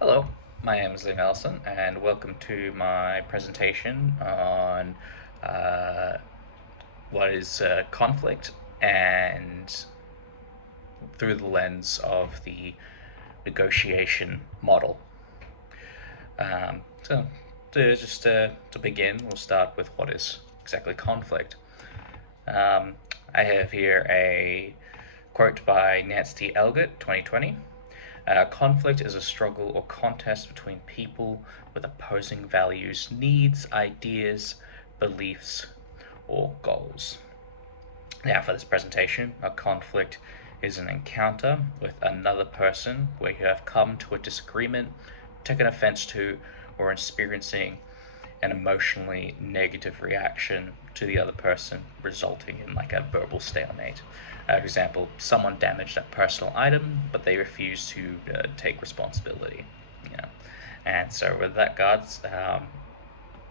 Hello, my name is Allison, and welcome to my presentation on uh, what is conflict and through the lens of the negotiation model. So, to begin, we'll start with what is exactly conflict. Um, I have here a quote by Nancy Elgert, 2020. Conflict is a struggle or contest between people with opposing values, needs, ideas, beliefs, or goals. Now, for this presentation, a conflict is an encounter with another person where you have come to a disagreement, taken offense to, or experiencing an emotionally negative reaction to the other person, resulting in like a verbal stalemate. For example, someone damaged a personal item, but they refuse to take responsibility. You know, and so with that, regards,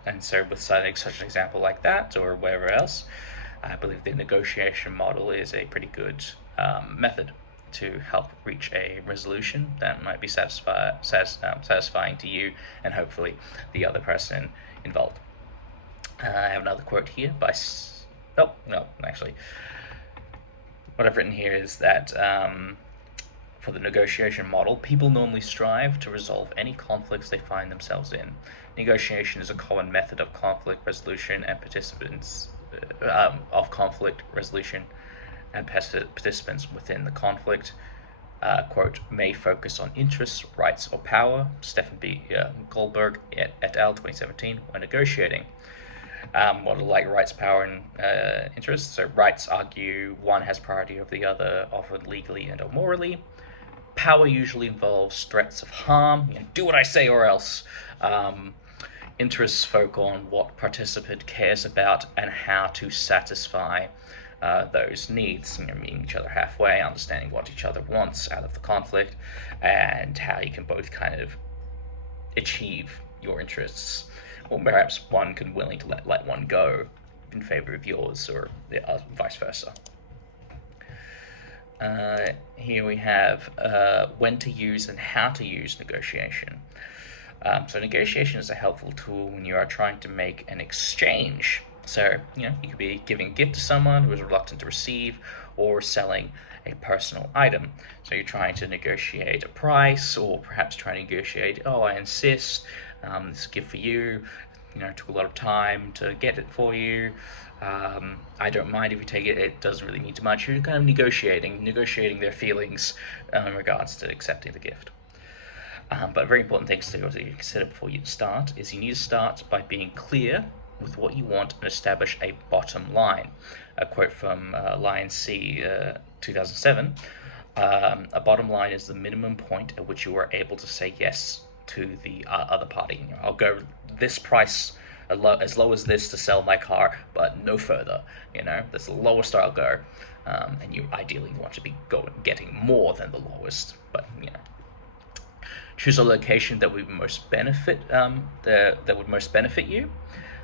and so with citing such an example like that, or whatever else, I believe the negotiation model is a pretty good method to help reach a resolution that might be satisfying to you and hopefully the other person involved. I have another quote here by. Oh, no, actually. What I've written here is that for the negotiation model, people normally strive to resolve any conflicts they find themselves in. Negotiation is a common method of conflict resolution and participants within the conflict quote, may focus on interests, rights, or power. Stephen B. Goldberg et al. 2017 when negotiating. What are like rights, power, and interests? So rights argue one has priority over the other, often legally and or morally. Power usually involves threats of harm, do what I say or else. Interests focus on what participant cares about and how to satisfy those needs, meeting each other halfway, understanding what each other wants out of the conflict, and how you can both kind of achieve your interests. Or perhaps one can willing to let one go in favor of yours, or vice versa. Here we have when to use and how to use negotiation. So negotiation is a helpful tool when you are trying to make an exchange. So, you could be giving a gift to someone who is reluctant to receive, or selling a personal item. So you're trying to negotiate a price, or perhaps trying to negotiate, oh, I insist, this is a gift for you, it took a lot of time to get it for you. I don't mind if you take it, it doesn't really need too much. You're kind of negotiating their feelings in regards to accepting the gift. But a very important thing to consider before you start is you need to start by being clear with what you want and establish a bottom line. A quote from Lion C 2007, a bottom line is the minimum point at which you are able to say yes to the other party. I'll go this price, as low as this to sell my car, but no further. That's the lowest I'll go. And you ideally want to be getting more than the lowest, but choose a location that would most benefit you,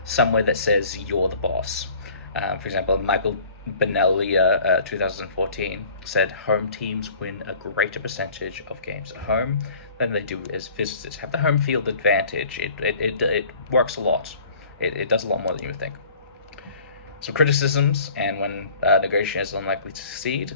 somewhere that says you're the boss. For example, Michael Benelia, 2014, said home teams win a greater percentage of games at home than they do as visitors. Have the home field advantage. It works a lot. It does a lot more than you would think. Some criticisms, and when negotiation is unlikely to succeed.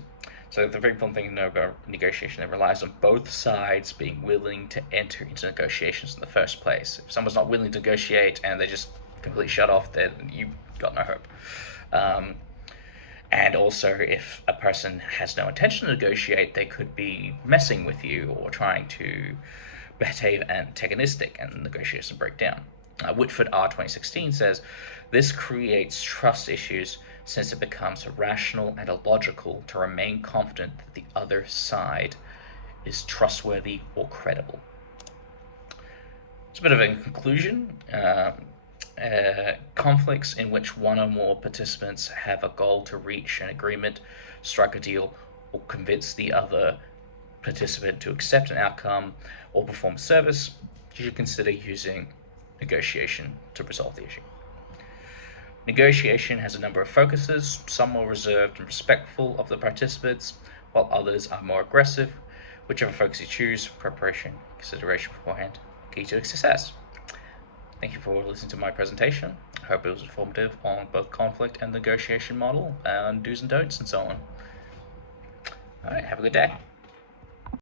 So the very important thing to know about negotiation, it relies on both sides being willing to enter into negotiations in the first place. If someone's not willing to negotiate and they just completely shut off, then you've got no hope. And also, if a person has no intention to negotiate, they could be messing with you or trying to behave antagonistic, and negotiation break down. Whitford R. 2016 says, this creates trust issues since it becomes irrational and illogical to remain confident that the other side is trustworthy or credible. It's a bit of a conclusion. Conflicts in which one or more participants have a goal to reach an agreement, strike a deal, or convince the other participant to accept an outcome or perform a service, you should consider using negotiation to resolve the issue. Negotiation has a number of focuses, some more reserved and respectful of the participants, while others are more aggressive, Whichever focus you choose, preparation, consideration beforehand, key to success. Thank you for listening to my presentation. I hope it was informative on both conflict and negotiation model, and do's and don'ts and so on. Alright, have a good day.